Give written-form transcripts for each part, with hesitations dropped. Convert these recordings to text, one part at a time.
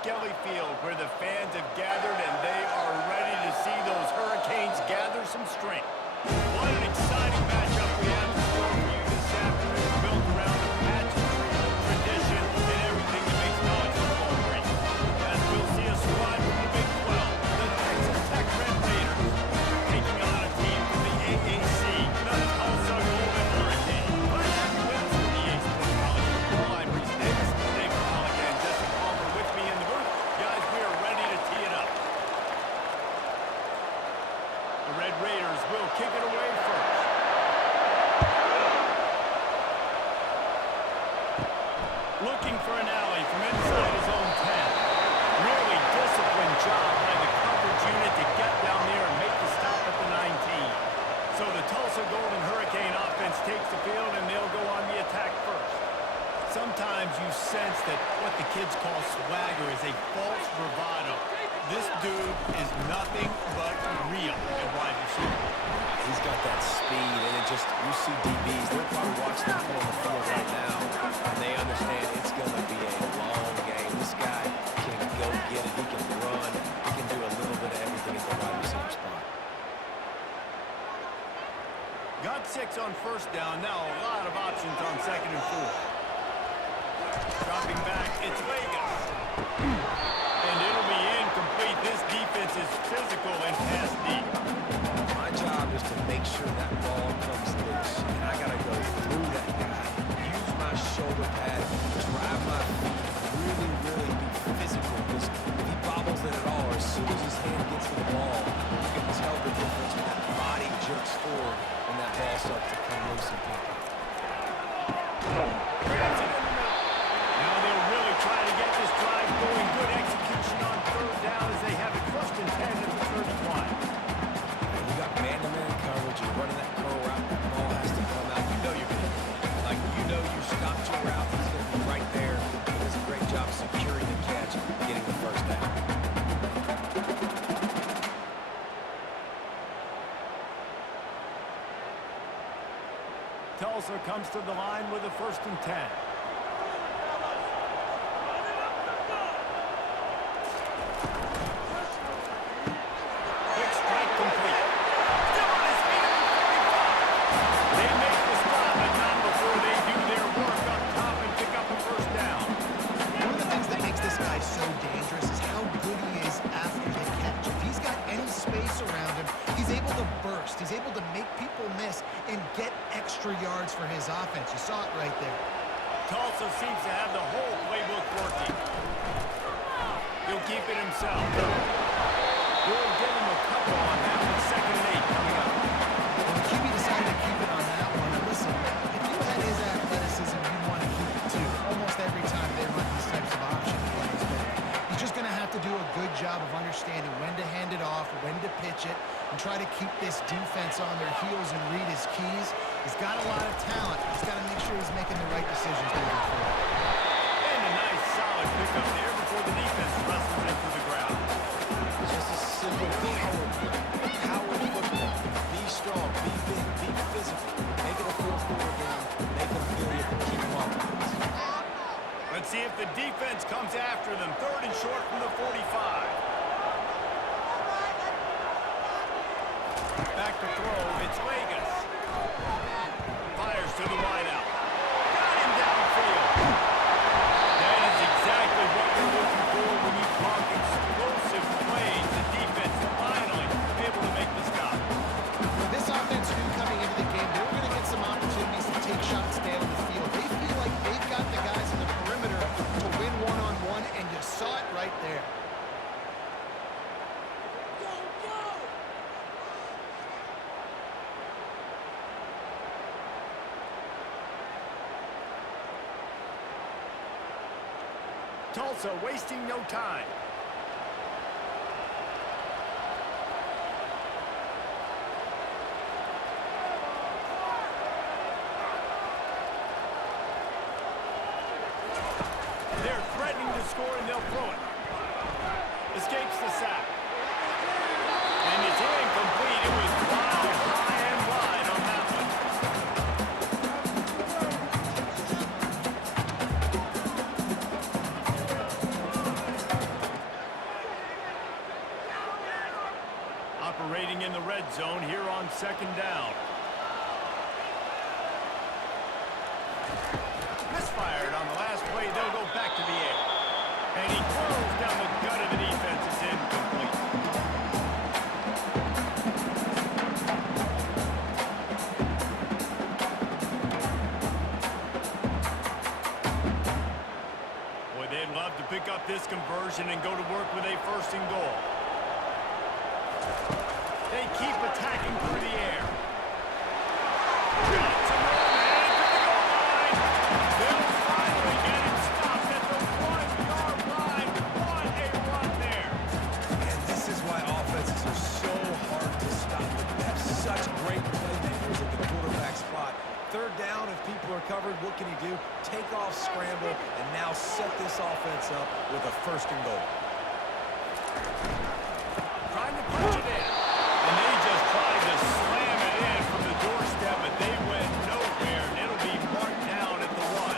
Skelly Field, where the fans have gathered and they are ready to see those Hurricanes gather some strength. What an exciting matchup we have in store for you this afternoon, built around the pageantry, tradition, and everything that makes college football great. As we'll see a squad from the Big 12, the Texas Tech Red Raiders, taking on a team from the AAC, the Tulsa Golden Hurricanes. Glad to have you with us from the EA Sports College Football. I'm Reese Davis, Dave Pollock, and Jesse Palmer with me in the booth. Guys, we are ready to tee it up. The Red Raiders will kick it away first. Looking for an alley from inside his own 10. Really disciplined job by the coverage unit to get down there and make the stop at the 19. So the Tulsa Golden Hurricane offense takes the field and they'll go on the attack first. Sometimes you sense that what the kids call swagger is a false bravado. This dude is nothing but real at wide receiver. He's got that speed, and it just, you see DBs, they're probably watching him come on the field right now, and they understand it's going to be a long game. This guy can go get it, he can run, he can do a little bit of everything at the wide receiver spot. Got 6 on first down, now a lot of options on 2nd and 4. Dropping back, it's Vegas. And it'll be incomplete. This defense is physical and pass deep. My job is to make sure that ball comes loose, and I got to go through that guy, use my shoulder pad, drive my feet, really be physical, because if he bobbles it at all, as soon as his hand gets to the ball, you can tell the difference when that body jerks forward and that ball starts to come loose and pick up. Now they'll really try to get this drive going. Good execution on 3rd down as they have it 1st and 10 at the 31. And you got man-to-man coverage. You're running that curl route. That ball has to come out. You know you're going to get it. Like, you know you stopped your route. He's going to be right there. He does a great job securing the catch, getting the 1st down. Tulsa comes to the line with a 1st and 10. Quick strike complete. Still on his feet at the 45. They make the stop, but not before they do their work up top and pick up a 1st down. One of the things that makes this guy so dangerous is how good he is after the catch. If he's got any space around him, he's able to burst. He's able to make people miss and get extra yards for his offense. You saw it right there. Tulsa seems to have the whole playbook working. He'll keep it himself. We'll give him a couple on that with 2nd and 8 coming up. Well, the QB decided to keep it on that one. And listen, if you had his athleticism, you'd want to keep it too. Almost every time they run these types of option plays. But he's just going to have to do a good job of understanding when to hand it off, when to pitch it, and try to keep this defense on their heels and read his keys. He's got a lot of talent. He's got to make sure he's making the right decisions moving forward. And a nice solid pickup there before the defense wrestles him to the ground. Just a simple power play. Power football. Be strong, be big, be physical. Make it a 4th quarter game. Make them feel you, keep them on. Let's see if the defense comes after them. 3rd and short from the 45. Back to throw, it's Vegas. Fires to the wideout. Got him downfield. That is exactly what you're looking for when you talk explosive plays. The defense finally able to make the stop. With this offense new coming into the game, they're going to get some opportunities to take shots down the field. They feel like they've got the guys in the perimeter to win one-on-one, and you saw it right there. Tulsa wasting no time. They're threatening to score and they'll throw it. Escapes the sack. And it's incomplete. It was wild, high and wide on that one. zone here on second down. Misfired on the last play. They'll go back to the air. And he throws down the gut of the defense. It's incomplete. Boy, they'd love to pick up this conversion and go to work with a first and goal. They keep attacking through the air. Johnson headed to the goal line. They'll finally get it stopped at the 1-yard line. What a run there. And this is why offenses are so hard to stop. They have such great playmakers at the quarterback spot. Third down, if people are covered, what can he do? Take off, scramble, and now set this offense up with a first and goal. Trying to punch it in. And they just tried to slam it in from the doorstep, but they went nowhere, and it'll be marked down at the 1.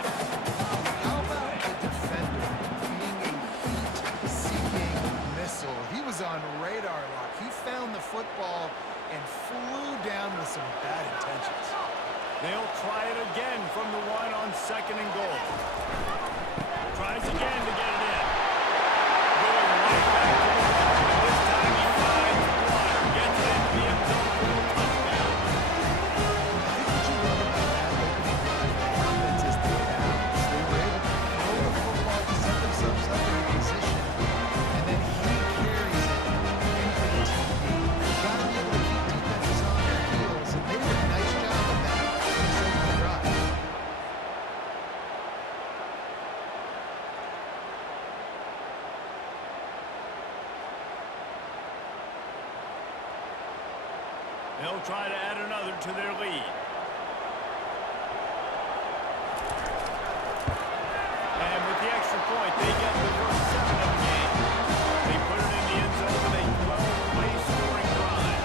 How about the defender being a heat-seeking missile? He was on radar lock. He found the football and flew down with some bad intentions. They'll try it again from the 1 on second and goal. Tries again to get it in. Going right back to the 1, and this time he finds water. Gets it into the end zone for a touchdown. I think what you love about that opening drive of the offense is the balance. They were able to throw the football to set themselves up in a position, and then he carries it into the TD. You got to be able to keep defenses on their heels, and they did a nice job of that in this opening drive. They'll try to add another to their lead. And with the extra point, they get the first 7 of the game. They put it in the end zone with a 12-play scoring drive.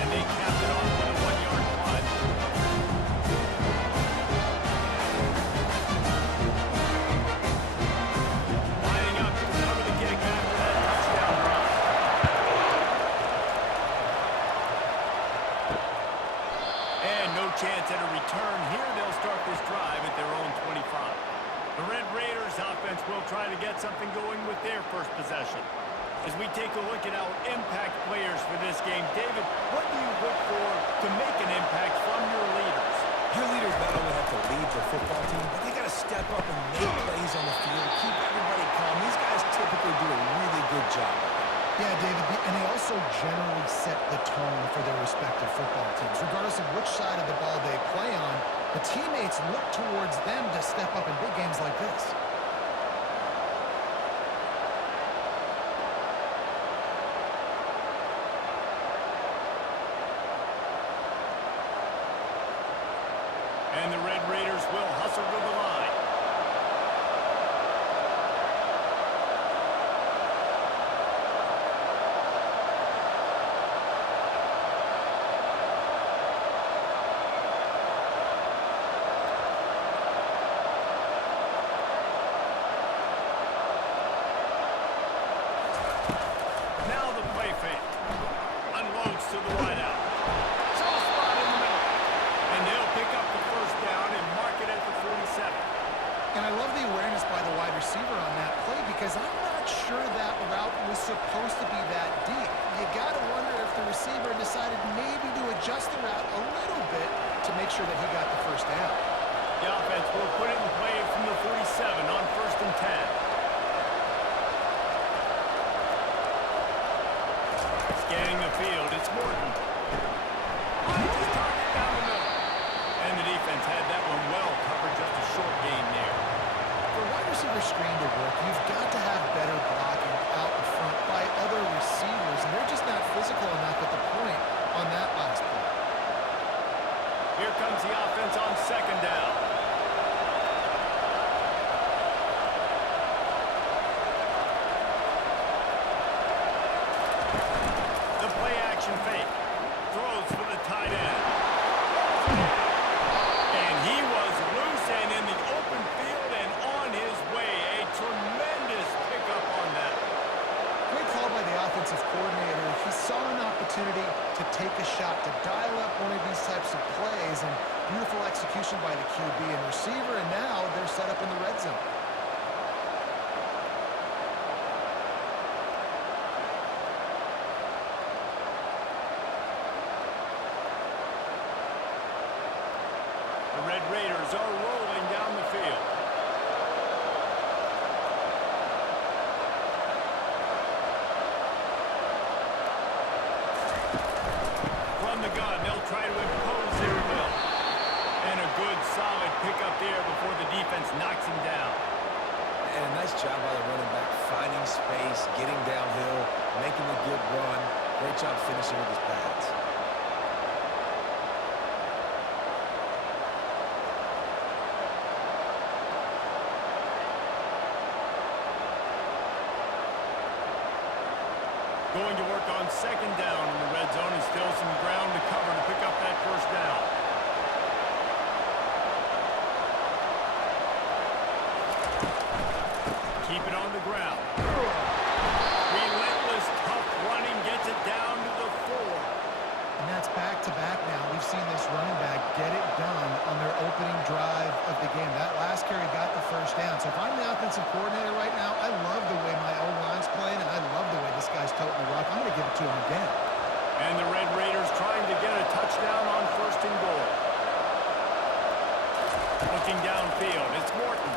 And they capped it off with a 1-yard punt. Lining up to cover the kick after that touchdown run. And no chance at a return here. They'll start this drive at their own 25. The Red Raiders offense will try to get something going with their first possession. As we take a look at our impact players for this game, David, what do you look for to make an impact from your leaders? Your leaders not only have to lead the football team, but they got to step up and make plays on the field, keep everybody calm. These guys typically do a really good job. Yeah, David, and they also generally set the tone for their respective football teams. Regardless of which side of the ball they play on, the teammates look towards them to step up in big games like this. And the Red Raiders will hustle to the line. Now the play fake. Unloads to the wideout. Soft spot in the middle. And they'll pick up the first down and mark it at the 47. And I love the awareness by the wide receiver on that play because I'm not sure that route was supposed to be that deep. You got to wonder if the receiver decided maybe to adjust the route a little bit to make sure that he got the first down. The offense will put it in play from the 47 on first and 10. Scanning the field, it's Morton. Finds his target down the middle. And the defense had that one well covered, just a short gain there. For wide receiver screen to work, you've got to have better blocking out in front by other receivers, and they're just not physical enough at the point on that last play. Here comes the offense on second down. The play action fake. Throws for the tight end. And he was loose and in the open field and on his way. A tremendous pickup on that. Great call by the offensive coordinator. He saw an opportunity to take a shot, to dial up one of these types of plays, and beautiful execution by the QB and receiver, and now they're set up in the red zone. The Red Raiders are rolling down the field. From the gun, they'll try to impose their will. And a good, solid pickup there before the defense knocks him down. And a nice job by the running back, finding space, getting downhill, making a good run. Great job finishing with his pads. Going to work on second down in the red zone, and still some ground to cover to pick up that first down. Keep it on the ground. Relentless, tough running gets it down to the 4. And that's back-to-back now. We've seen this running back get it done on their opening drive of the game. That last carry got the first down. So if I'm the offensive coordinator right now, I love the way my O-line's playing, and I love the way this guy's toting the rock. I'm going to give it to him again. And the Red Raiders trying to get a touchdown on first and goal. Looking downfield, it's Morton.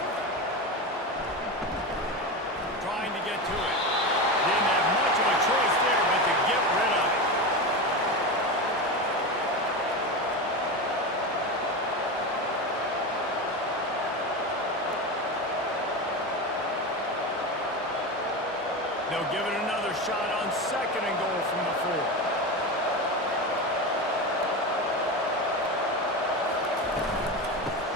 Trying to get to it. Didn't have much of a choice there, but to get rid of it. They'll give it another shot on second and goal from the 4.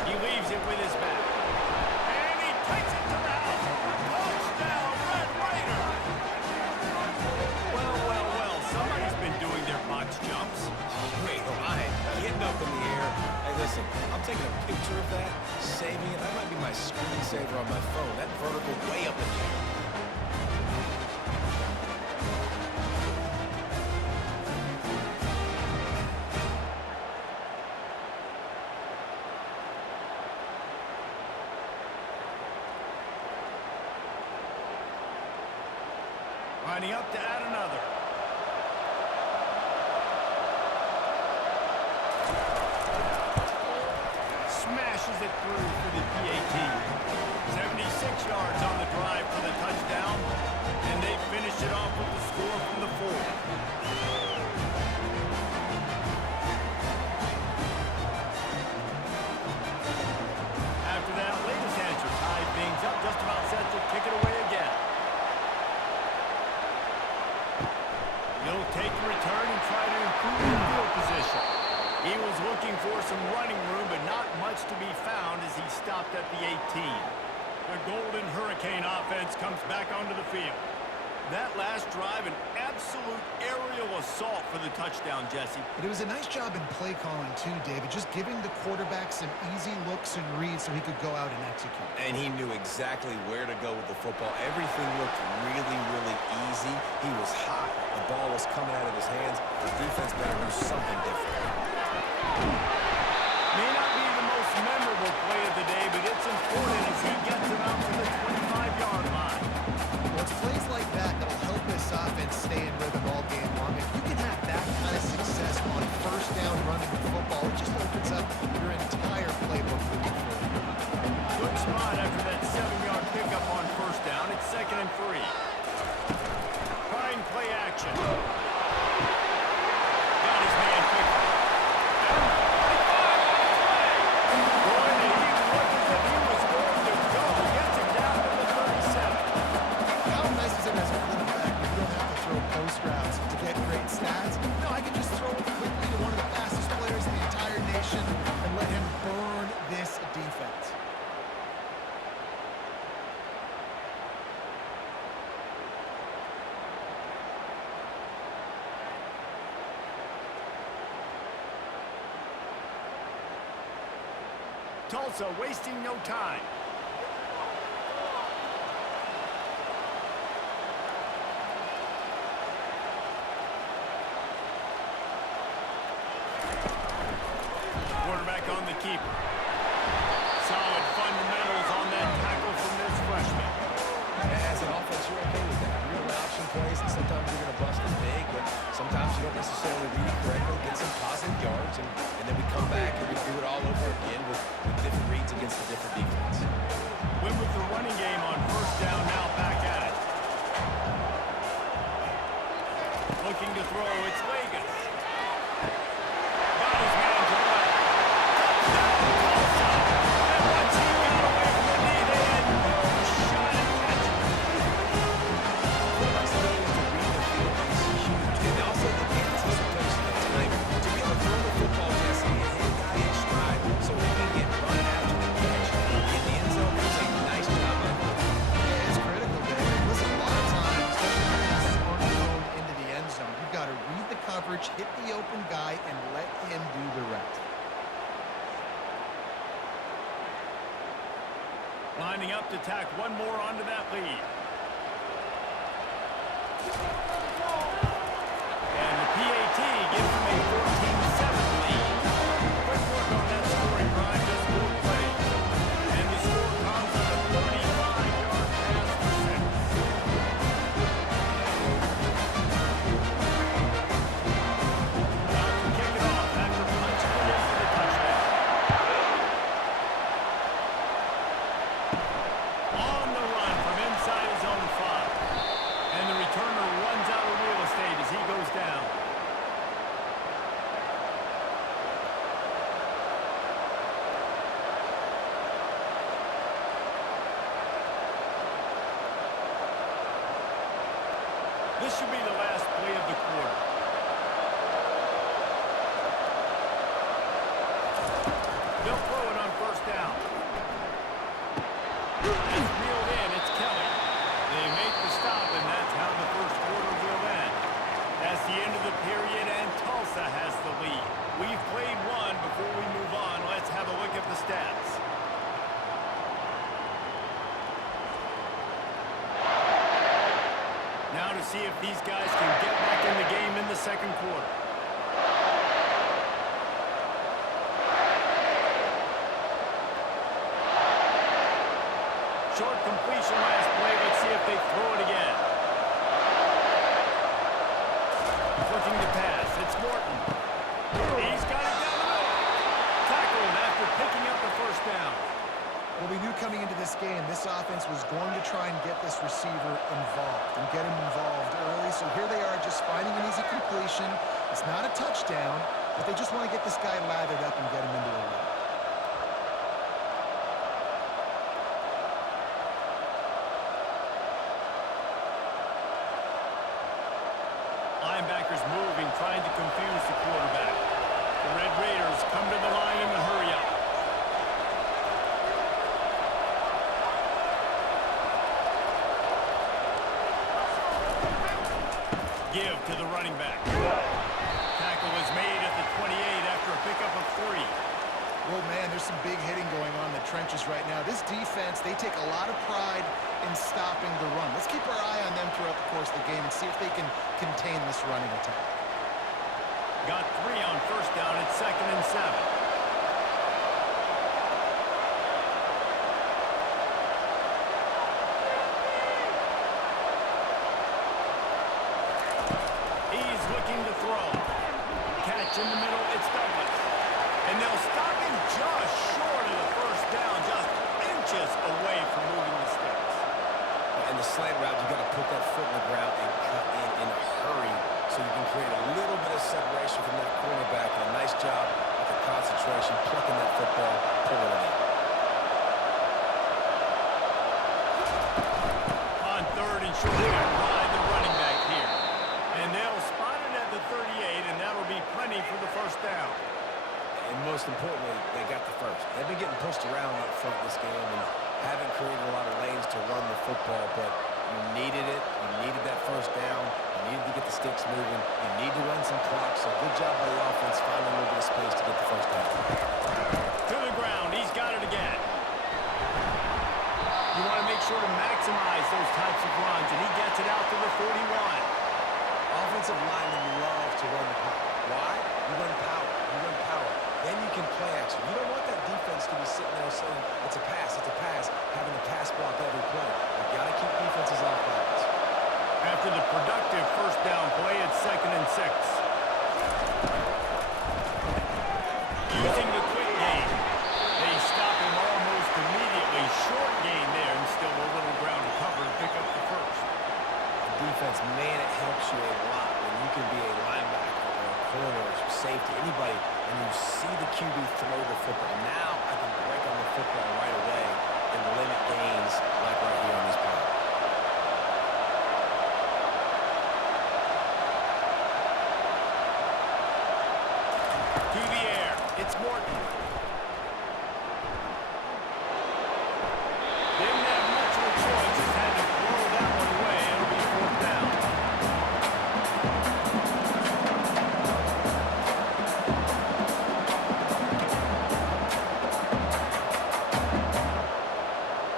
He leaves it with his back. And he takes it to the house. Touchdown, Red Raiders! Well, well, well, somebody's been doing their box jumps. Wait, Ryan, getting up in the air. Hey, listen, I'm taking a picture of that, saving it. That might be my screensaver on my phone. That vertical way up in the air. Lining up to add another. Smashes it through for the PAT. 76 yards on the drive for the touchdown. And they finish it off with the score from the 4. After that latest answer tied things up, just about set to kick it away again. He'll take the return and try to improve the field position. He was looking for some running room, but not much to be found as he stopped at the 18. The Golden Hurricane offense comes back onto the field. That last drive, an absolute aerial assault for the touchdown, Jesse. But it was a nice job in play calling too, David, just giving the quarterback some easy looks and reads so he could go out and execute. And he knew exactly where to go with the football. Everything looked really, really easy. He was hot. The ball was coming out of his hands. The defense better do something different. May not be the most memorable play of the day, but it's important as he gets him out to the 25-yard line. Well, it's plays like that that'll help this offense stay in rhythm all game long. If you can have that kind of success on first down running the football, it just opens up your entire playbook moving forward. Good spot after that 7-yard pickup on first down. It's 2nd and 3. Trying play action. Got his man quickly. Boy, did he look as if he was going to go. Gets it down to the 37. How nice is it as a quarterback when you don't have to throw post routes to get great stats? No, I can just throw it quickly to one of the fastest players in the entire nation and let him burn this defense. Tulsa wasting no time. on the keeper. Solid fundamentals on that tackle from this freshman. As an offense, you're okay with that. You're in option plays, and sometimes you're going to bust it big, but sometimes you don't necessarily read it correctly, get some positive yards, and then we come back and we do it all over again with different reads against a different defense. Win with the running game on first down, now back at it. Looking to throw, it's Vegas. Got his man to the left. Touchdown, Tulsa. And once he got away from the knee, they had no shot at catching him. That's the ability to read the field is huge, and also the anticipation of time. To be able to throw the football, Jesse, and hit a guy in stride so he can get run after the catch. In the end zone, it's a nice job by him. Yeah, it's critical, David. Listen, a lot of times, especially when passes aren't thrown into the end zone, you've got to read the coverage, hit the open guy, and let him do the rest. Lining up to tack one more onto that lead. And the PAT gives them a 14-7 lead. Quick work on that scoring drive, just 4 plays. And the score comes on a 35-yard pass for 6. About to kick it off after punching it in for the touchdown. On the run from inside his own 5. And the returner runs out of real estate as he goes down. This should be the last play of the quarter. They'll throw it on first down. It's reeled in. It's Kelly. They make the stop, and that's how the first quarter will end. That's the end of the period, and Tulsa has the lead. We've played one. Before we move on, let's have a look at the stats. Now to see if these guys can get back in the game in the second quarter. Short completion last play. Let's see if they throw it again. Looking to pass. It's Morton. He's got it down the middle. Tackled after picking up the first down. Well, we knew coming into this game, this offense was going to try and get this receiver involved and get him involved early. So here they are just finding an easy completion. It's not a touchdown, but they just want to get this guy lathered up and get him into a run. Linebackers moving, trying to confuse the quarterback. The Red Raiders come to the line in a hurry-up. Give to the running back. Tackle is made at the 28 after a pickup of 3. Well, man, there's some big hitting going on in the trenches right now. This defense, they take a lot of pride in stopping the run. Let's keep our eye on them throughout the course of the game and see if they can contain this running attack. Got 3 on first down at 2nd and 7. He's looking to throw. Catch in the middle, it's Douglas. And they'll stop him just short of the first down, just inches away from moving the sticks. In the slant route, you got to put that foot in the ground and cut in a hurry so you can create a little bit of separation from that cornerback. And a nice job with the concentration, plucking that football, pulling it in. On 3rd and short, they ride the running back here. And they'll spot it at the 38, and that'll be plenty for the first down. And most importantly, they got the first. They've been getting pushed around up front this game and haven't created a lot of lanes to run the football, but you needed it. You needed that first down. You needed to get the sticks moving. You need to run some clock. So good job by the offense finding a little bit of space to get the first down. To the ground. He's got it again. You want to make sure to maximize those types of runs, and he gets it out to the 41. Offensive linemen love to run the power. Why? You run power. You run power. Then you can play action. You don't want defense, man, it helps you a lot when you can be a linebacker or a corner or safety, anybody, and you see the QB throw the football. Now I can break on the football right away and limit gains like right here on this play. To the air, it's Morton. Didn't have much of a choice, just had to throw that one away. It'll be 4th down.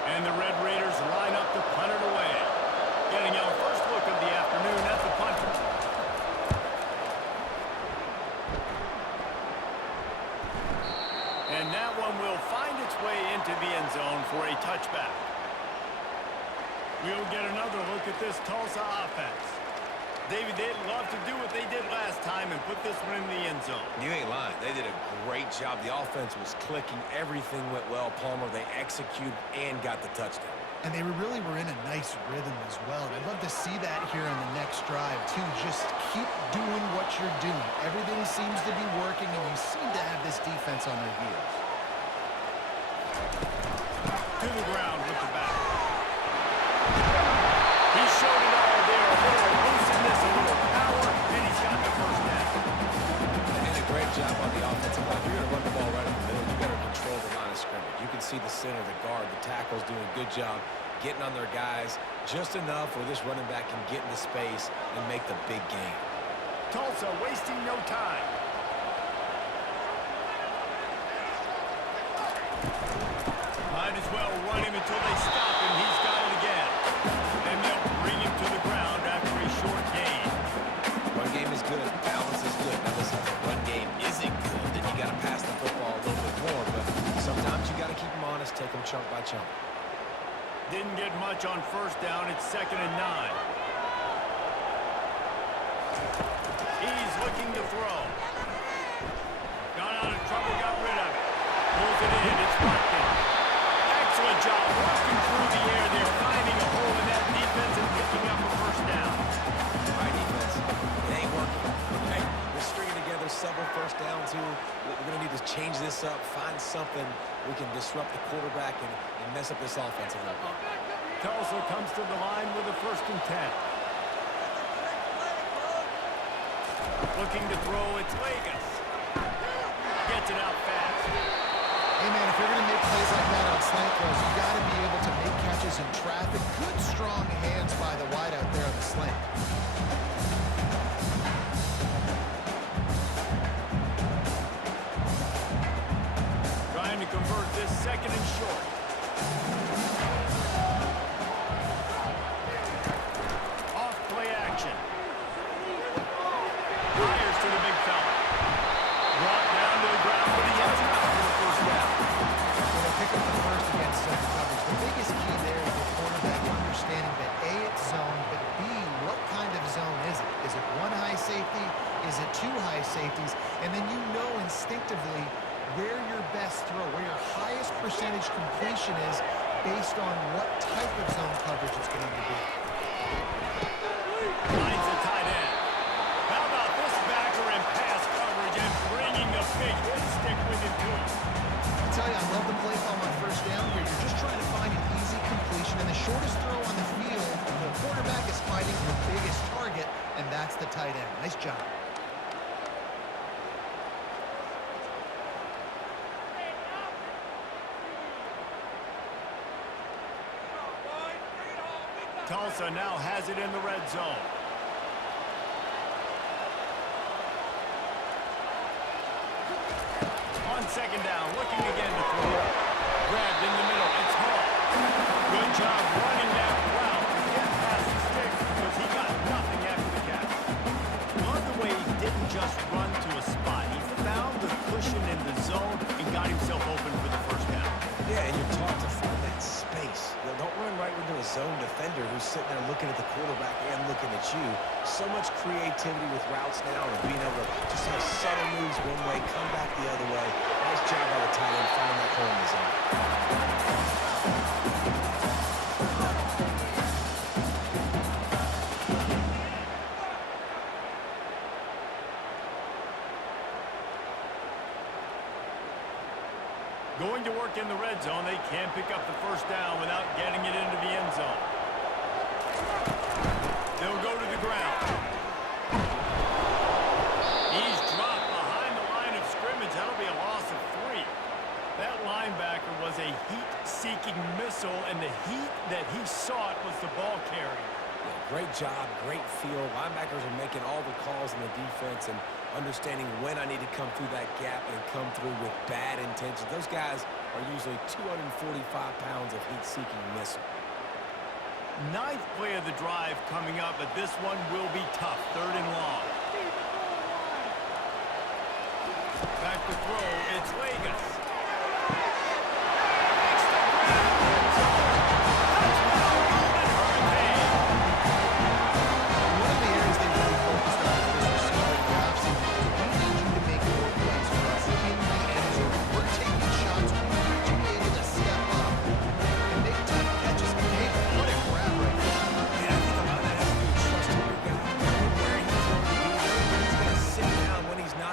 And the Red Raiders line up to punt it away. Getting our first look of the afternoon at the punter. And that one will find its way into the end zone for a touchback. We'll get another look at this Tulsa offense. David, they'd love to do what they did last time and put this one in the end zone. You ain't lying. They did a great job. The offense was clicking. Everything went well. Palmer, they executed and got the touchdown. And they really were in a nice rhythm as well. And I'd love to see that here on the next drive, too. Just keep doing what you're doing. Everything seems to be working, and you seem to have this defense on their heels. To the ground with the back. He showed it all there. A little looseness, a little power, and he's got the first down. They did a great job on the offensive line. If you're going to run the ball right in the middle, you better control the line of scrimmage. You can see the center, the guard, the tackles doing a good job getting on their guys just enough where this running back can get into space and make the big game. Tulsa wasting no time. Might as well run him until they stop him. He's got it again. And they'll bring him to the ground after a short gain. Run game is good. Balance is good. Now listen, if the run game isn't good, then you got to pass the football a little bit more. But sometimes you got to keep them honest, take them chunk by chunk. Didn't get much on first down. It's 2nd and 9. He's looking to throw. Got out of trouble, got rid of it. Pulls it in. It's Watkins. Excellent job working through the air there, finding a hole in that defense and picking up a first down. All right, defense. It ain't working. Okay? We're stringing together several first downs here. We're going to need to change this up, find something we can disrupt the quarterback and mess up this offense a little bit. Tulsa comes to the line with a 1st and 10. Looking to throw, it's Vegas. Gets it out fast. Hey, man, if you're going to make plays like that on slant throws, you got to be able to make catches in traffic. Good, strong hands by the wide out there on the slant. Trying to convert this 2nd and short. Off play action. Fires to the big fella. Brought down to the ground, but he has enough for the first down. When they pick up the first against zone coverage, the biggest key there is the quarterback understanding that A, it's zone, but B, what kind of zone is it? Is it one high safety? Is it two high safeties? And then you know instinctively where your best throw, where your highest percentage completion is based on what type of zone coverage it's going to be. Finds the tight end. How about this backer in pass coverage and bringing a big hit stick with him too? I tell you, I love the play call on first down here. You're just trying to find an easy completion, and the shortest throw on the field, the quarterback is fighting your biggest target, and that's the tight end. Nice job. Tulsa now has it in the red zone. On 2nd down, looking again to throw. Grabbed in the middle, it's Hall. Good job running that route to get past the sticks because he got nothing after the catch. Love the way he didn't just run to a spot. He found the cushion in the zone and got himself open for the first down. Yeah, and you're taught to find that space. You know, don't run right into a zone defender who's sitting there looking at the quarterback and looking at you. So much creativity with routes now and being able to just have subtle moves one way, come back the other way. Nice job by the tight end finding that hole in the zone. going to work in the red zone. They can't pick up the first down without getting it into the end zone. They'll go to the ground. He's dropped behind the line of scrimmage. That'll be a loss of 3. That linebacker was a heat-seeking missile, and the heat that he sought was the ball carrier. Yeah, great job, great feel. Linebackers are making all the calls in the defense and understanding when I need to come through that gap and come through with bad intentions. Those guys are usually 245 pounds of heat-seeking missile. 9th play of the drive coming up, but this one will be tough. 3rd and long. Back to throw, it's Vegas.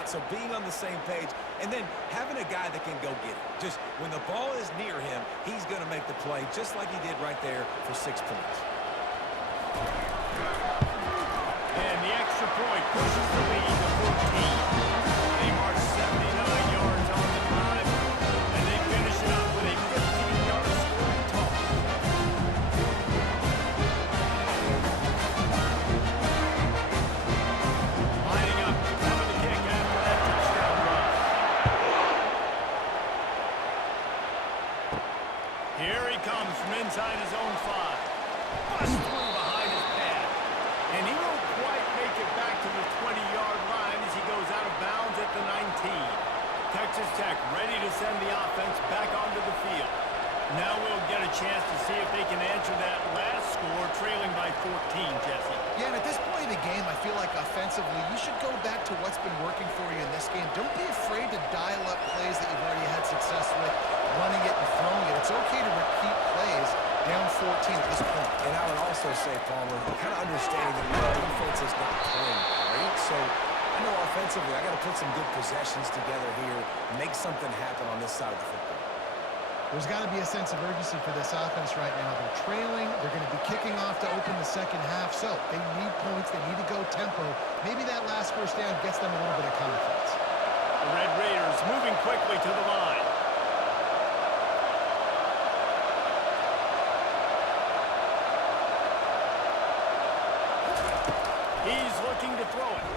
So being on the same page, and then having a guy that can go get it. Just when the ball is near him, he's going to make the play just like he did right there for 6 points. And the extra point pushes the lead to 14. They march 79 yards on the drive, and they finish it up with a 15-yard scoring toss. Lining up to cover the kick after that touchdown run. Here he comes from inside his own 5. Bust through behind his pad. And he won't quite make it back to the 20-yard line as he goes out of bounds at the 19. Texas Tech ready to send the offense back onto the field. Now we'll get a chance to see if they can answer that last score, trailing by 14, Jesse. Yeah, and at this point in the game, I feel like offensively, you should go back to what's been working for you in this game. Don't be afraid to dial up plays that you've already had success with, running it and throwing it. It's okay to repeat plays down 14 at this point. And I would also say, Palmer, kind of understanding that my defense is not playing great. So I know offensively I got to put some good possessions together here, make something happen on this side of the football. There's got to be a sense of urgency for this offense right now. They're trailing. They're going to be kicking off to open the second half. So they need points. They need to go tempo. Maybe that last first down gets them a little bit of confidence. The Red Raiders moving quickly to the line. He's looking to throw it.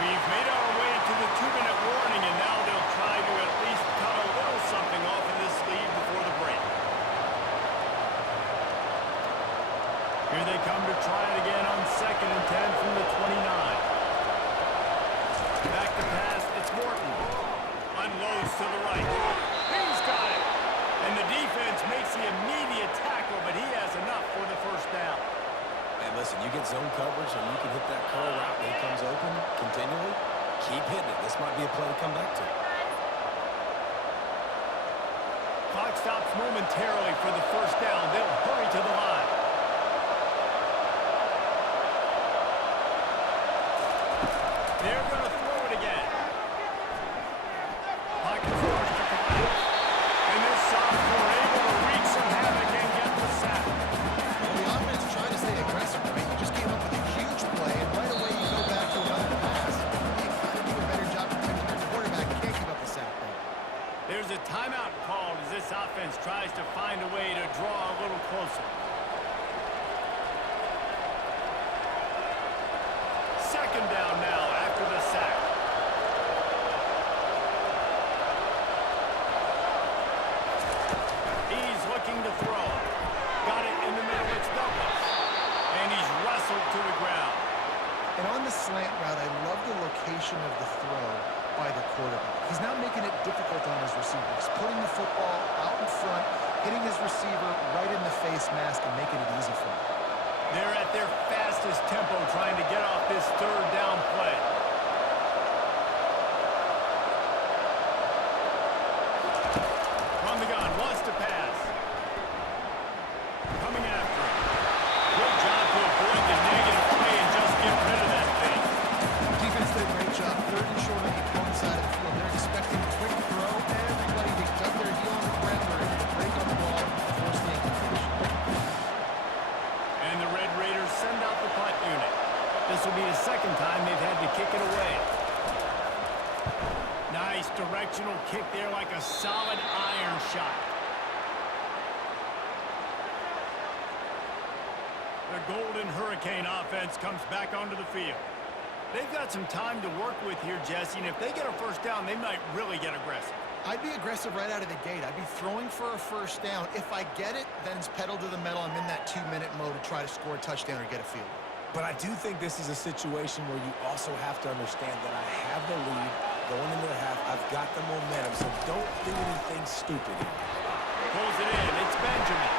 We've made our way to the 2-minute warning, and now they'll try to at least cut a little something off of this lead before the break. Here they come to try it again on 2nd and 10 from the 29. Back to pass, it's Morton. Unloads to the right. He's got it. And the defense makes the immediate tackle, but he has enough for the first down. And listen, you get zone coverage and you can hit that curl route when he comes open continually. Keep hitting it. This might be a play to come back to. Clock stops momentarily for the first down. They'll hurry to the line. They're going to throw it again. Pocket forced to collapse. And this sophomore able to wreak some havoc and get the sack. Well, the offense tried to stay aggressive, right? You just came up with a huge play, and right away you go back to another pass. You got to do a better job protecting your quarterback. Can't give up the sack, though. There's a timeout called as this offense tries to find a way to draw a little closer. Second down now after the sack. He's looking to throw. Got it in the middle. It's Douglas. And he's wrestled to the ground. And on the slant route, I love the location of the throw by the quarterback. He's not making it difficult on his receiver. He's putting the football out in front, hitting his receiver right in the face mask and making it easy for him. They're at their fastest tempo trying to get off this 3rd down play. From the gun, wants to pass. Coming after him. Good job to avoid the negative play and just get rid of that thing. Defense did a great job. 3rd and short on the opponent's side of the field. This will be the second time they've had to kick it away. Nice directional kick there like a solid iron shot. The Golden Hurricane offense comes back onto the field. They've got some time to work with here, Jesse, and if they get a first down, they might really get aggressive. I'd be aggressive right out of the gate. I'd be throwing for a first down. If I get it, then it's pedal to the metal. I'm in that 2-minute mode to try to score a touchdown or get a field. But I do think this is a situation where you also have to understand that I have the lead going into the half. I've got the momentum, so don't do anything stupid here. Pulls it in. It's Benjamin.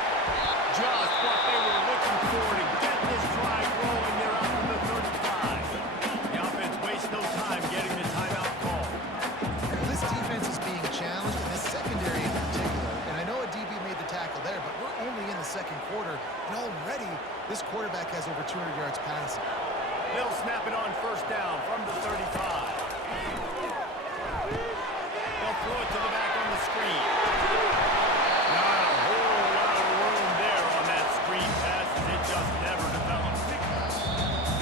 Just what they were looking for to get this drive rolling there out to the 35. The offense wastes no time getting the timeout call. This defense is being challenged, and this secondary in particular. And I know a DB made the tackle there, but we're only in the second quarter, and already this quarterback has over 200 yards passing. They'll snap it on first down from the 35. They'll throw it to the back on the screen. Not a whole lot of room there on that screen pass, as it just never developed.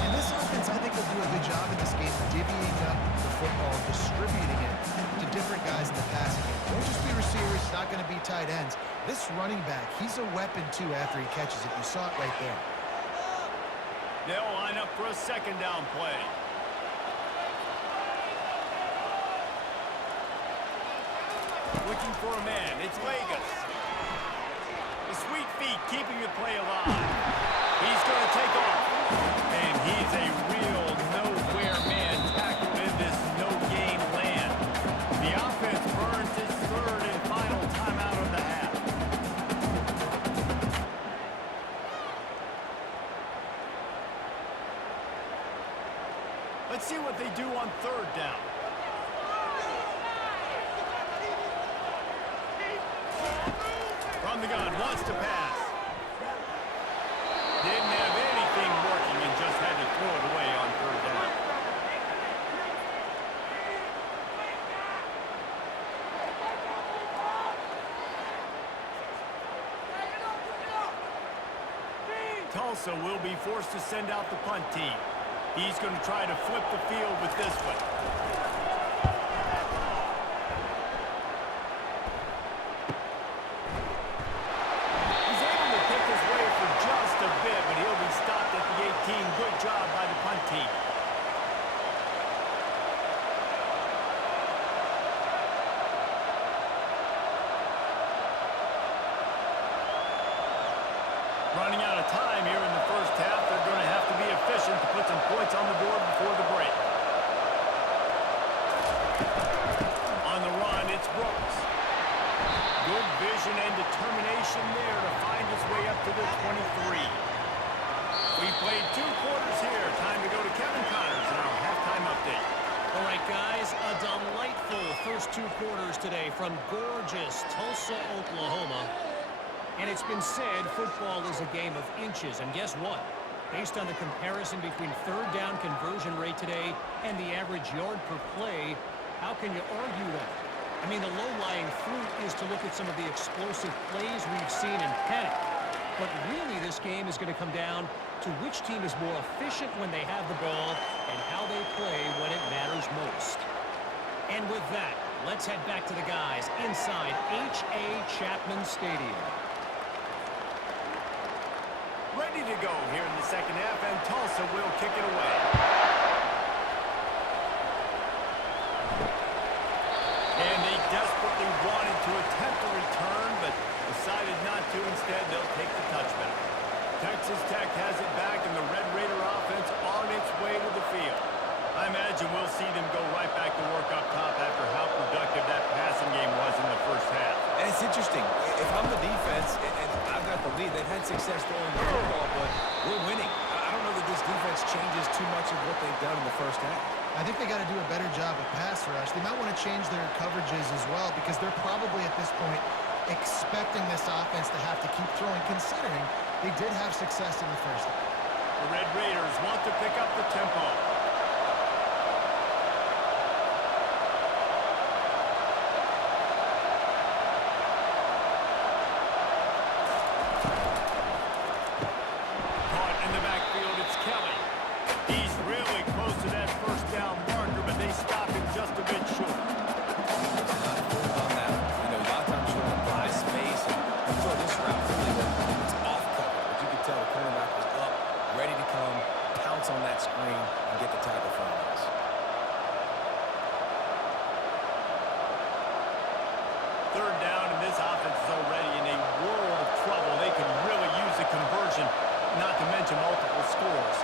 And this offense, I think, will do a good job in this game divvying up the football, distributing it to different guys in the passing game. Won't just be receivers, it's not going to be tight ends. This running back, he's a weapon, too, after he catches it. You saw it right there. They'll line up for a second down play. Looking for a man. It's Vegas. The sweet feet keeping the play alive. He's going to take off. And he's a real nowhere man tackled in this no-gain land. The offense burns its third and final timeout of the half. Let's see what they do on third down. From the gun, wants to pass. Didn't have anything working and just had to throw it away on third down. Tulsa will be forced to send out the punt team. He's going to try to flip the field with this one. He's able to pick his way for just a bit, but he'll be stopped at the 18. Good job by the punt team. Running out of time here in the first half. They're going to have to be efficient to put some points on the board before the break. On the run, it's Brooks. Good vision and determination there to find his way up to the 23. We played 2 quarters here. Time to go to Kevin Connors in our halftime update. All right, guys, a delightful first 2 quarters today from gorgeous Tulsa, Oklahoma. And it's been said football is a game of inches. And guess what? Based on the comparison between third down conversion rate today and the average yard per play, how can you argue that? I mean, the low-lying fruit is to look at some of the explosive plays we've seen in panic. But really, this game is going to come down to which team is more efficient when they have the ball and how they play when it matters most. And with that, let's head back to the guys inside H.A. Chapman Stadium. Ready to go here in the second half, and Tulsa will kick it away. And they desperately wanted to attempt a return, but decided not to. Instead, they'll take the touchback. Texas Tech has it back, and the Red Raider offense on its way to the field. I imagine we'll see them go right back to work up top after how productive that passing game was in the first half. And it's interesting. If I'm the defense and I've got the lead, they've had success throwing the football, but we're winning. I don't know that this defense changes too much of what they've done in the first half. I think they got to do a better job of pass rush. They might want to change their coverages as well, because they're probably at this point expecting this offense to have to keep throwing, considering they did have success in the first half. The Red Raiders want to pick up the tempo. Caught in the backfield, it's Kelly. He's not to mention multiple scores.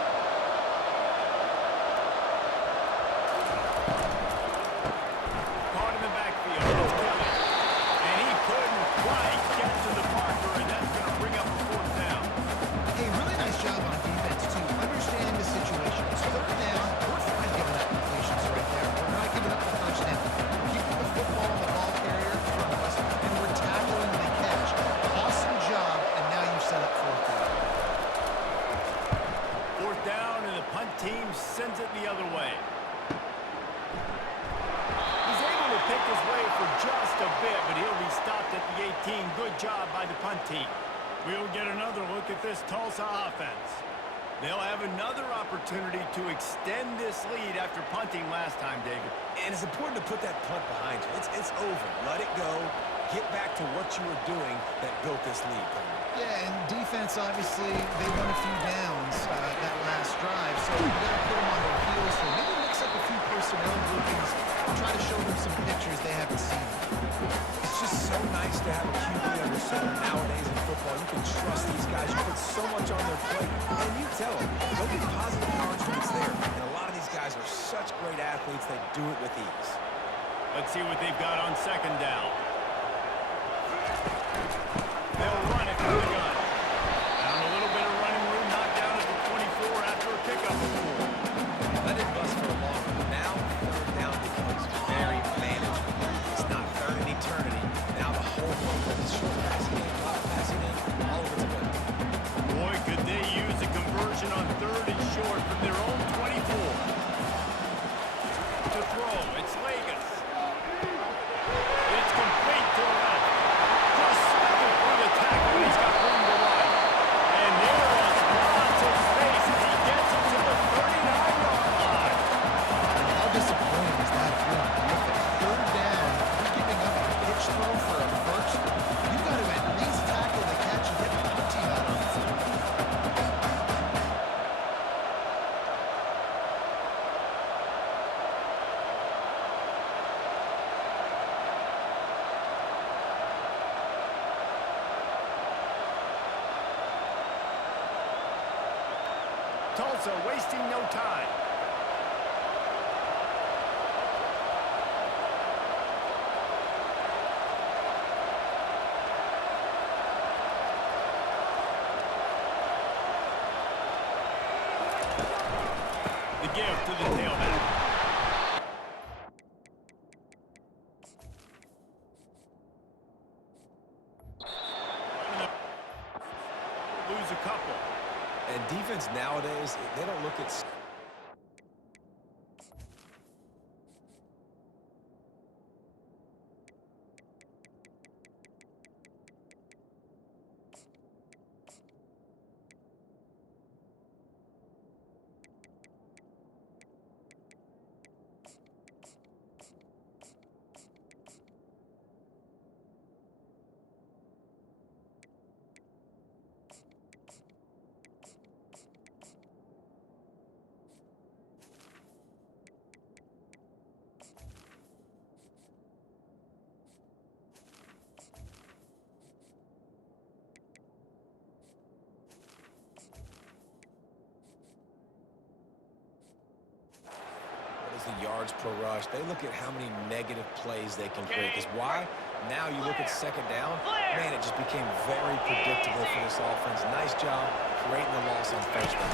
Caught in the backfield. It's Kelly. And he couldn't quite get to the marker, and that's going to bring up a fourth down. Hey, really nice job on defense, too. Understanding the situation. It's third down. We're fine giving up completions right there. We're not giving up the first down. We're keeping the football on the ball carrier in front of us, and we're tackling the catch. Awesome job, and now you've set up fourth down. Fourth down, and the punt team sends it the other way. He's able to pick his way for just a bit, but he'll be stopped at the 18. Good job by the punt team. We'll get another look at this Tulsa offense. They'll have another opportunity to extend this lead after punting last time, David. And it's important to put that punt behind you. It's over. Let it go. Get back to what you were doing that built this lead. Yeah, and defense, obviously, they won a few downs that last drive, so you got to put them on their heels for maybe mix up a few personnel groupings, try to show them some pictures they haven't seen. It's just so nice to have a QB under center nowadays in football. You can trust these guys. You put so much on their plate, and you tell them, they'll get positive yards when it's there. And a lot of these guys are such great athletes, they do it with ease. Let's see what they've got on second down. They'll run it from the gun. Found a little bit of running room, knocked down at the 24 after a pickup of 4. Let it bust for a long one. Now, third down becomes very manageable. It's not third in eternity. Now the whole program is short passing in, long passing in, all of it's good. Boy, could they use a conversion on third and short from their own 24. To throw, it's Vegas. It's complete to the left. Just snuffing through the tackle. He's got room to run. And there is lots of space as he gets it to the 39-yard line. How disappointing is that throw? With a third down, you're giving up a pitch throw for a first. You got to at least tackle the catch and get the punt team out on the field. Tulsa wasting no time. The give to the tailback. Lose a couple. And defense nowadays, they don't look at... the yards per rush. They look at how many negative plays they can create. Because why? Now you look at second down, man, it just became very predictable for this offense. Nice job creating the loss on first down.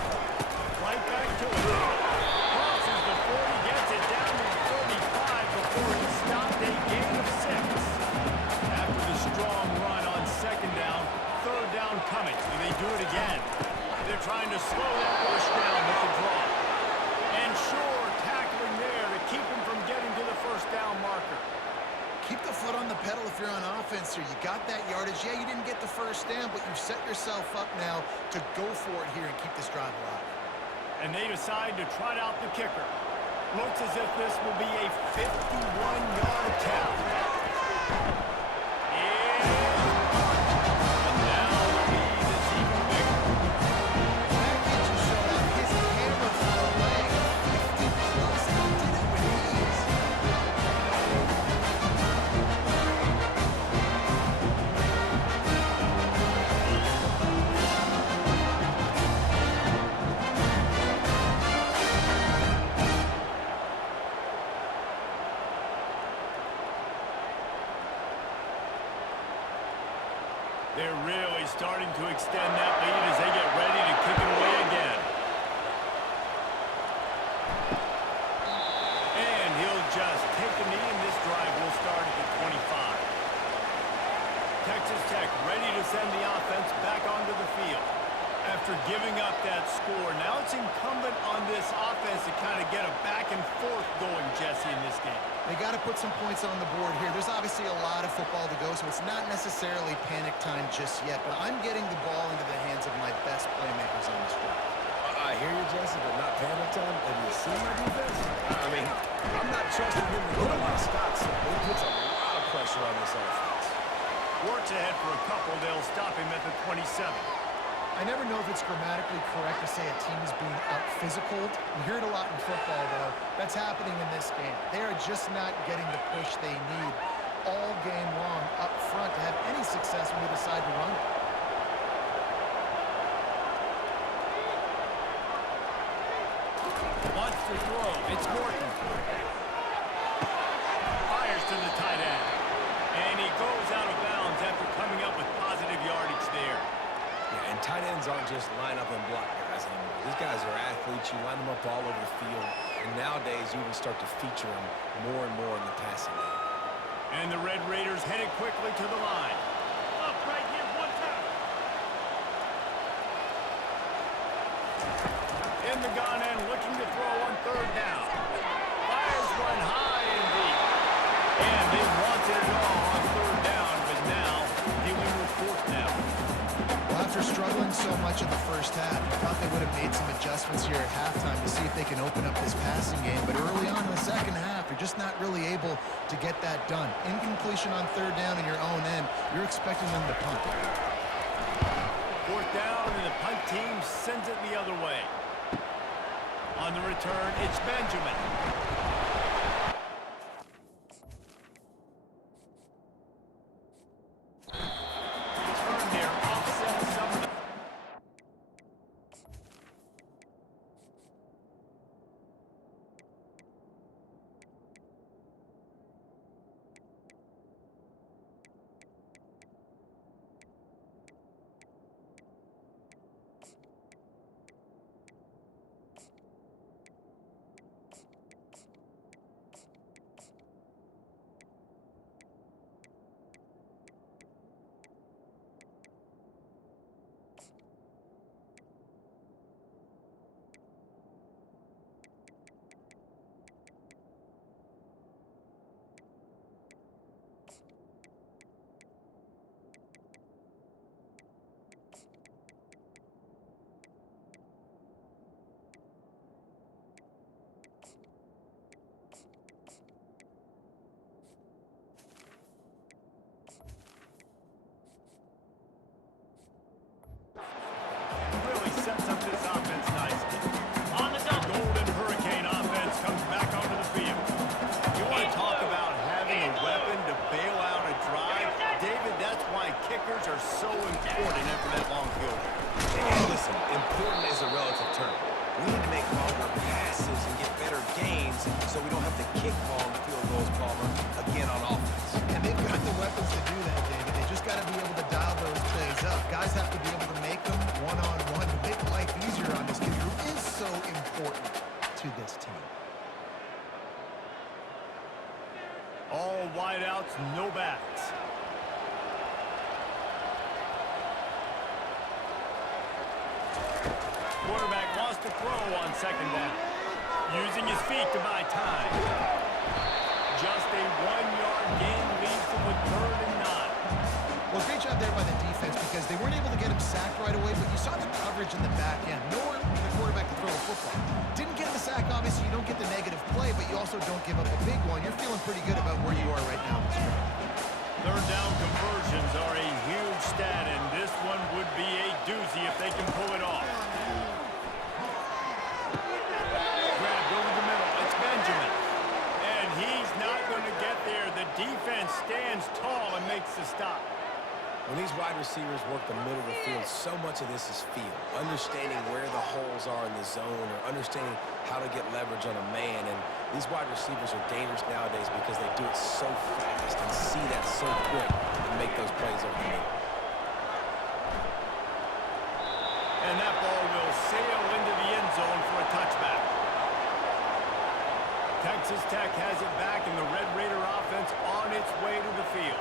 Right back to it. Crosses the 40, gets it down to the 35 before he stopped a gain of 6. After the strong run on second down, third down coming. Do they do it again? They're trying to slow that rush down with the draw. And sure, tackling there to keep him from getting to the first down marker. Keep the foot on the pedal if you're on offense here. You got that yardage. Yeah, you didn't get the first down, but you've set yourself up now to go for it here and keep this drive alive. And they decide to trot out the kicker. Looks as if this will be a 51-yard attempt. And now the lead is even bigger. That kid just showed off his hammer for a leg. 50-plus, and he did it with ease. extend that lead as they get ready to kick it away again. And he'll just take the knee, and this drive will start at the 25. Texas Tech ready to send the offense back onto the field. After giving up that score, now it's incumbent on this offense to kind of get a back and forth going, Jesse, in this game. They got to put some points on the board here. There's obviously a lot of football to go, so it's not necessarily panic time just yet, but I'm getting the ball into the hands of my best playmakers on this drive. I hear you, Jesse, but not panic time. Have you seen my defense? I mean, I'm not trusting them to get a lot of stops. He puts a lot of pressure on this offense. Works ahead for a couple. They'll stop him at the 27. I never know if it's grammatically correct to say a team is being out-physicaled. You hear it a lot in football, though. That's happening in this game. They are just not getting the push they need all game long up front to have any success when they decide to run it. Wants to throw. It's Morton. Fires to the tight end. And he goes out of bounds after coming up with positive yardage there. Yeah, and tight ends aren't just line up and block guys anymore. These guys are athletes. You line them up all over the field. And nowadays, you even start to feature them more and more in the passing game. And the Red Raiders headed quickly to the line. Up right here, one time. In the gun and looking to throw on third down. Fires one high and deep. And they wanted it all on third down, but now dealing with fourth down. Well, after struggling so much in the first half, I thought they would have made some adjustments here at halftime to see if they can open up this passing game. But early on in the second half, they're just not really able to get that done. Incompletion on third down in your own end, you're expecting them to punt. Fourth down, and the punt team sends it the other way. On the return, it's Benjamin. Turn there, offset some of the... Really sets up this offense nicely. On the Golden Hurricane offense comes back onto the field. You want to talk about having a weapon to bail out a drive? David, that's why kickers are so important after that long field goal. And listen, important is a relative term. We need to make longer passes and get better gains so we don't have to kick long field goals, Palmer, again on offense. And they've got the weapons to do that, David. They just got to be able to dial those plays up. Guys have to be able to make them one-on-one to make life easier on this kid who is so important to this team. All wideouts, no backs. Quarterback wants to throw on second down. Using his feet to buy time. Just a 1-yard gain leads to the 3rd and 9. Well, great job there by the defense because they weren't able to get him sacked right away, but you saw the coverage in the back end. Nowhere for the quarterback to throw a football. Didn't get him a sack, obviously. You don't get the negative play, but you also don't give up a big one. You're feeling pretty good about where you are right now. Third down conversions are a huge stat, and this one would be a doozy if they can pull it off. Grabbed over the middle. It's Benjamin. And he's not going to get there. The defense stands tall and makes the stop. When these wide receivers work the middle of the field, so much of this is feel. Understanding where the holes are in the zone or understanding how to get leverage on a man. And these wide receivers are dangerous nowadays because they do it so fast and see that so quick and make those plays over the middle. Texas Tech has it back, and the Red Raider offense on its way to the field.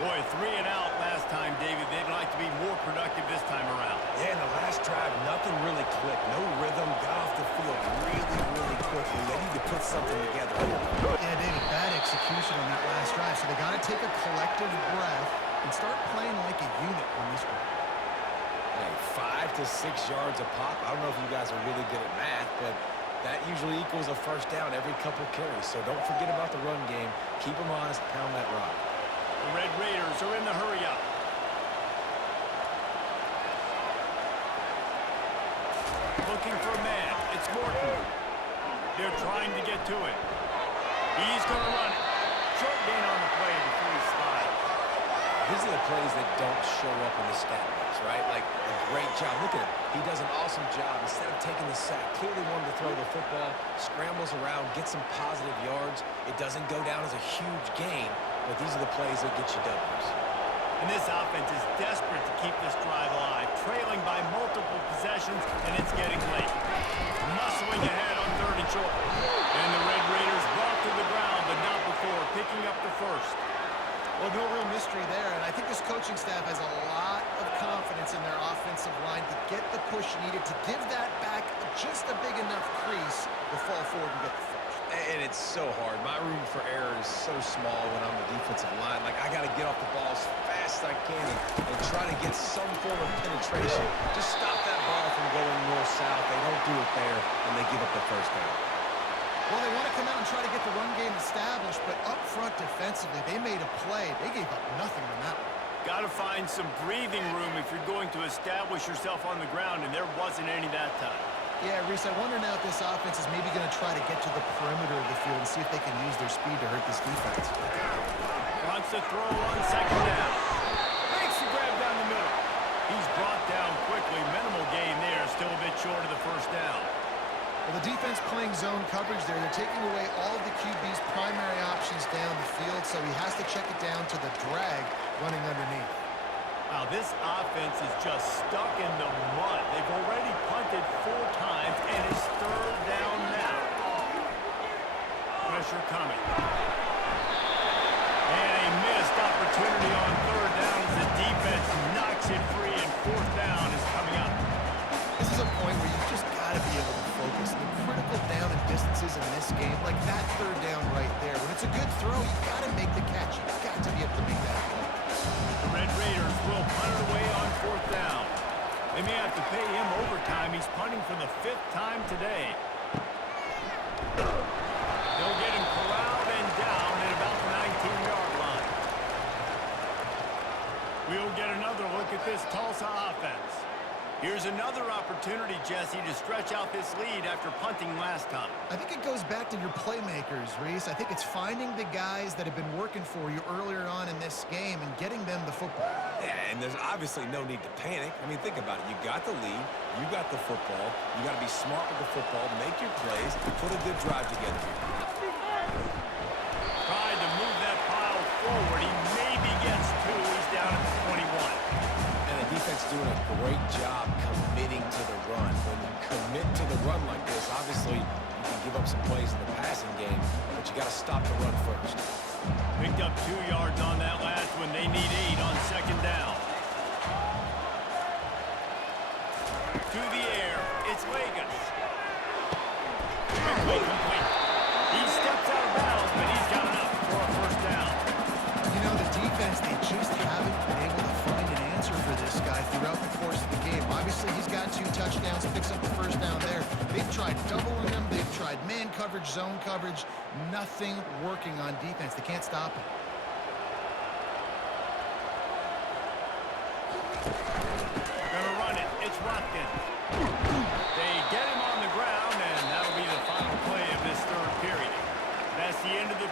Boy, 3 and out last time, David. They'd like to be more productive this time around. Yeah, in the last drive, nothing really clicked. No rhythm, got off the field really quickly. They need to put something together here. Yeah, David, bad execution on that last drive, so they got to take a collective breath and start playing like a unit on this one. Hey, 5 to 6 yards a pop. I don't know if you guys are really good at math, but that usually equals a first down every couple carries. So don't forget about the run game. Keep them honest, pound that rock. The Red Raiders are in the hurry-up. Looking for a man. It's Morton. They're trying to get to it. He's going to run it. Short gain on the play before he slides. These are the plays that don't show up in the stat books, right? Like a great job. Look at him. He does an awesome job. Instead of taking the sack, clearly wanted to throw the football, scrambles around, gets some positive yards. It doesn't go down as a huge gain, but these are the plays that get you W's. And this offense is desperate to keep this drive alive, trailing by multiple possessions, and it's getting late. Muscling ahead on 3rd and short. And the Red Raiders brought to the ground, but not before picking up the first. Well, no real mystery there, and I think this coaching staff has a lot of confidence in their offensive line to get the push needed to give that back just a big enough crease to fall forward and get the first. And it's so hard. My room for error is so small when I'm the defensive line. Like, I got to get off the ball as fast as I can and try to get some form of penetration. Just stop that ball from going north-south. They don't do it there, and they give up the first down. Well, they want to come out and try to get the run game established, but up front defensively, they made a play. They gave up nothing on that one. Got to find some breathing room if you're going to establish yourself on the ground, and there wasn't any that time. Yeah, Reese, I wonder now if this offense is maybe going to try to get to the perimeter of the field and see if they can use their speed to hurt this defense. Wants to throw on 2nd down. Makes the grab down the middle. He's brought down quickly. Minimal gain there. Still a bit short of the first down. Well, the defense playing zone coverage there. They're taking away all of the QB's primary options down the field, so he has to check it down to the drag running underneath. Wow, this offense is just stuck in the mud. They've already punted 4 times, and it's 3rd down now. Pressure coming. And a missed opportunity on 3rd down as the defense knocks it free, and 4th down is coming up. This is a point where you just got to be able to focus. The critical down and distances in this game, like that 3rd down right there. When it's a good throw, you got to make the catch. You got to be able to make that play. The Red Raiders will punt it away on 4th down. They may have to pay him overtime. He's punting for the 5th time today. They'll get him corralled and down at about the 19-yard line. We'll get another look at this Tulsa offense. Here's another opportunity, Jesse, to stretch out this lead after punting last time. I think it goes back to your playmakers, Reese. I think it's finding the guys that have been working for you earlier on in this game and getting them the football. Yeah, and there's obviously no need to panic. I mean, think about it. You got the lead. You got the football. You got to be smart with the football, make your plays, put a good drive together here. Tried to move that pile forward. He maybe gets 2. He's down at the 21. And the defense doing a great job committing to the run. When you commit to the run like this, obviously you can give up some plays in the passing game, but you got to stop the run first. Picked up 2 yards on that last one. They need 8 on 2nd down. To the air, it's Vegas. Quickly complete. He steps out of bounds, but he's got enough for a 1st down. You know, the defense, they just haven't been able to find an answer for this guy throughout the course of the game. Obviously, he's got 2 touchdowns, picks up the 1st down there. They've tried doubling him. They've tried man coverage, zone coverage. Nothing working on defense. They can't stop him. Gonna run it. It's Watkins.